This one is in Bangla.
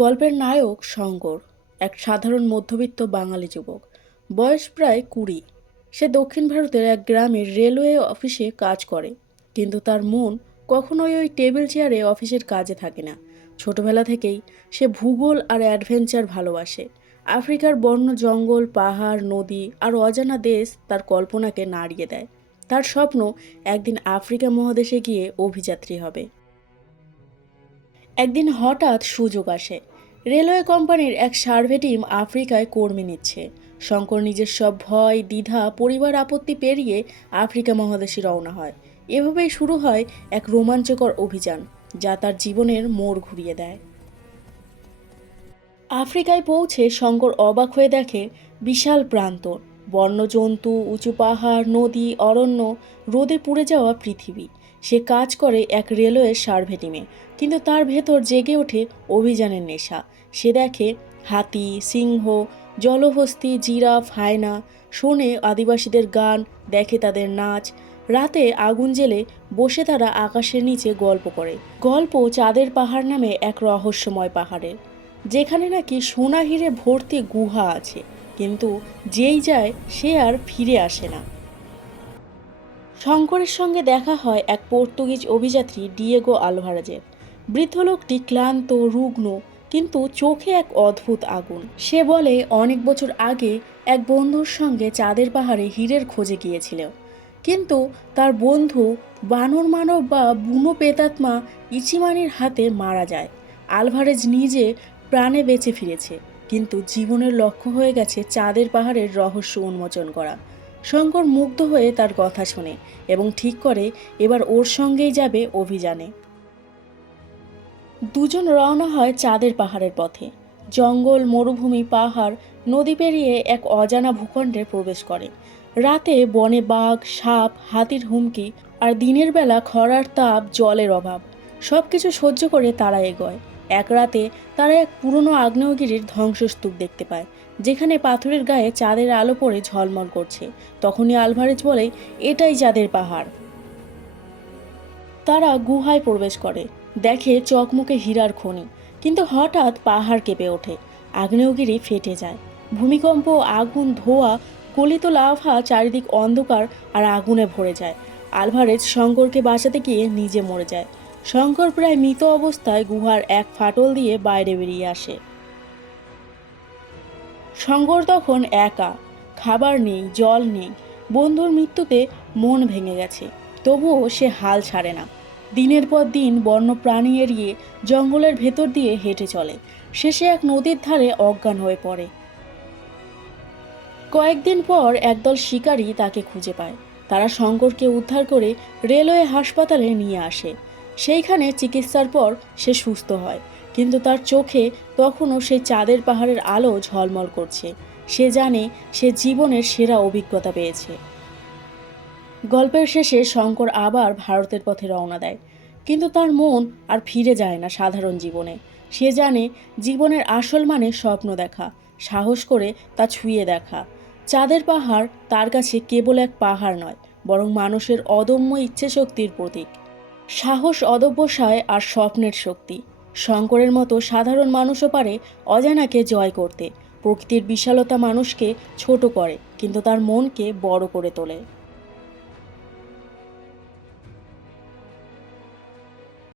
গল্পের নায়ক শঙ্কর এক সাধারণ মধ্যবিত্ত বাঙালি যুবক। বয়স প্রায় 20। সে দক্ষিণ ভারতের এক গ্রামের রেলওয়ে অফিসে কাজ করে, কিন্তু তার মন কখনোই ওই টেবিল চেয়ারে অফিসের কাজে থাকে না। ছোটবেলা থেকেই সে ভূগোল আর অ্যাডভেঞ্চার ভালোবাসে। আফ্রিকার বন্য জঙ্গল, পাহাড়, নদী আর অজানা দেশ তার কল্পনাকে নাড়িয়ে দেয়। তার স্বপ্ন একদিন আফ্রিকা মহাদেশে গিয়ে অভিযাত্রী হবে। একদিন হঠাৎ সুযোগ আসে। রেলওয়ে কোম্পানির এক সার্ভে টিম আফ্রিকায় কর্মী নিচ্ছে। শঙ্কর নিজের সব ভয়, দ্বিধা, পরিবার আপত্তি পেরিয়ে আফ্রিকা মহাদেশে রওনা হয়। এভাবেই শুরু হয় এক রোমাঞ্চকর অভিযান, যা তার জীবনের মোড় ঘুরিয়ে দেয়। আফ্রিকায় পৌঁছে শঙ্কর অবাক হয়ে দেখে বিশাল প্রান্তর, বন্যজন্তু, উঁচু পাহাড়, নদী, অরণ্য, রোদে পুড়ে যাওয়া পৃথিবী। সে কাজ করে এক রেলওয়ে সার্ভে টিমে, কিন্তু তার ভেতর জেগে ওঠে অভিযানের নেশা। সে দেখে হাতি, সিংহ, জলহস্তী, জিরাফ, হায়না, শোনে আদিবাসীদের গান, দেখে তাদের নাচ। রাতে আগুন জেলে বসে তারা আকাশের নিচে গল্প করে। গল্প চাঁদের পাহাড় নামে এক রহস্যময় পাহাড়ের, যেখানে নাকি সোনা হিরে ভর্তি গুহা আছে, কিন্তু যেই যায় সে আর ফিরে আসে না। শঙ্করের সঙ্গে দেখা হয় এক পর্তুগিজ অভিযাত্রী ডিয়েগো আলভারেজের। বৃদ্ধ লোকটি ক্লান্ত, রুগ্ন, কিন্তু চোখে এক অদ্ভুত আগুন। সে বলে অনেক বছর আগে এক বন্ধুর সঙ্গে চাঁদের পাহাড়ে হীরের খোঁজে গিয়েছিল, কিন্তু তার বন্ধু বানর মানব বা বুনো প্রেতাত্মা ইচিমানির হাতে মারা যায়। আলভারেজ নিজে প্রাণে বেঁচে ফিরেছে, কিন্তু জীবনের লক্ষ্য হয়ে গেছে চাঁদের পাহাড়ের রহস্য উন্মোচন করা। শঙ্কর মুগ্ধ হয়ে তার কথা শোনে এবং ঠিক করে এবার ওর সঙ্গেই যাবে অভিযানে। দুজন রওনা হয় চাঁদের পাহাড়ের পথে। জঙ্গল, মরুভূমি, পাহাড়, নদী পেরিয়ে এক অজানা ভূখণ্ডে প্রবেশ করে। রাতে বনে বাঘ, সাপ, হাতির হুমকি, আর দিনের বেলা খরার তাপ, জলের অভাব, সব কিছু সহ্য করে তারা এগোয়। এক রাতে তারা এক পুরনো আগ্নেয়গিরির ধ্বংসস্তূপ দেখতে পায়, যেখানে পাথরের গায়ে চাঁদের আলো পড়ে ঝলমল করছে। তখনই আলভারেজ বলে, এটাই চাঁদের পাহাড়। তারা গুহায় প্রবেশ করে, দেখে চকমকে হীরার খনি, কিন্তু হঠাৎ পাহাড় কেঁপে ওঠে, আগ্নেয়গিরি ফেটে যায়। ভূমিকম্প, আগুন, ধোঁয়া, গলিত লাভা, চারিদিক অন্ধকার আর আগুনে ভরে যায়। আলভারেজ শঙ্করকে বাঁচাতে গিয়ে নিজে মরে যায়। শঙ্কর প্রায় মৃত অবস্থায় গুহার এক ফাটল দিয়ে বাইরে বেরিয়ে আসে। শঙ্কর তখন একা, খাবার নেই, জল নেই। বন্ধুর মৃত্যুতে মন ভেঙে গেছে, তবুও সে হাল ছাড়ে না। দিনের পর দিন বন্য প্রাণী এড়িয়ে জঙ্গলের ভেতর দিয়ে হেঁটে চলে। শেষে এক নদীর ধারে অজ্ঞান হয়ে পড়ে। কয়েকদিন পর একদল শিকারী তাকে খুঁজে পায়। তারা শঙ্করকে উদ্ধার করে রেলওয়ে হাসপাতালে নিয়ে আসে। সেইখানে চিকিৎসার পর সে সুস্থ হয়, কিন্তু তার চোখে তখনও সেই চাঁদের পাহাড়ের আলো ঝলমল করছে। সে জানে সে জীবনের সেরা অভিজ্ঞতা পেয়েছে। গল্পের শেষে শঙ্কর আবার ভারতের পথে রওনা দেয়, কিন্তু তার মন আর ফিরে যায় না সাধারণ জীবনে। সে জানে জীবনের আসল মানে স্বপ্ন দেখা, সাহস করে তা ছুঁয়ে দেখা। চাঁদের পাহাড় তার কাছে কেবল এক পাহাড় নয়, বরং মানুষের অদম্য ইচ্ছে শক্তির প্রতীক। সাহস, অধ্যবসায় আর স্বপ্নের শক্তি। শঙ্করের মতো সাধারণ মানুষও পারে অজানাকে জয় করতে। প্রকৃতির বিশালতা মানুষকে ছোট করে, কিন্তু তার মনকে বড় করে তোলে।